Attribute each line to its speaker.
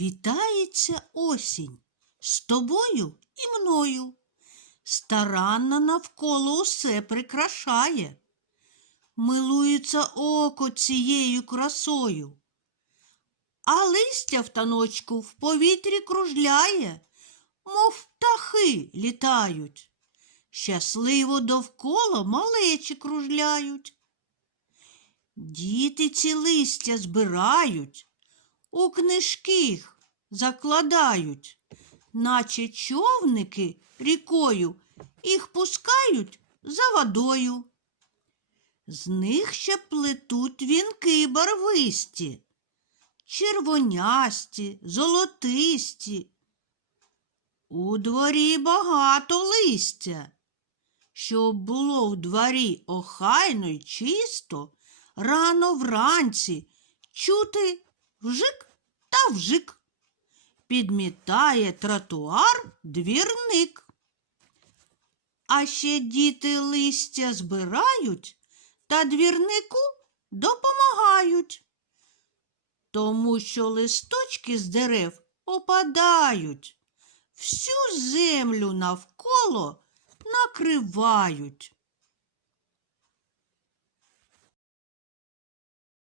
Speaker 1: Вітається осінь з тобою і мною. Старанно навколо усе прикрашає. Милується око цією красою. А листя в таночку в повітрі кружляє, мов птахи літають. Щасливо довкола малечі кружляють. Діти ці листя збирають, у книжки закладають, наче човники рікою їх пускають за водою. З них ще плетуть вінки барвисті, червонясті, золотисті. У дворі багато листя. Щоб було в дворі охайно й чисто, рано вранці чути вжик та вжик. Підмітає тротуар двірник. А ще діти листя збирають та двірнику допомагають, тому що листочки з дерев опадають, всю землю навколо накривають.